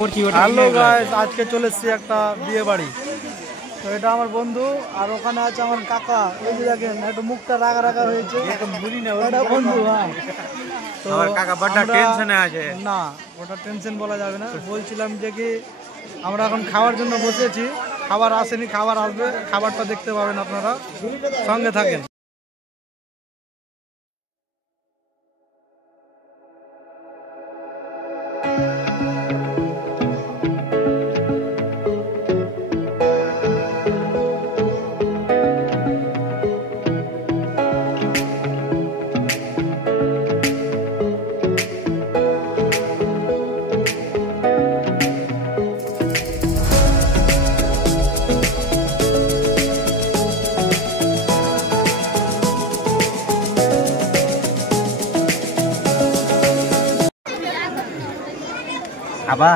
Hello guys, আজকে চলে এসেছি একটা বিয়ে বাড়ি। তো এটা আমার বন্ধু, আর ওখানে আছে আমার কাকা। এই যে দেখেন, একটু মুখটা রাগা রাগা হয়েছে, ওটা বন্ধু। হ্যাঁ, তো আমার কাকা বড় টেনশনে আছে। না, ওটা টেনশন বলা যাবে না। বলছিলাম যে কি আমরা এখন খাওয়ার জন্য বসেছি, খাবার আসেনি, খাবার আসবে, খাবারটা দেখতে পাবেন আপনারা, সঙ্গে থাকেন। আবা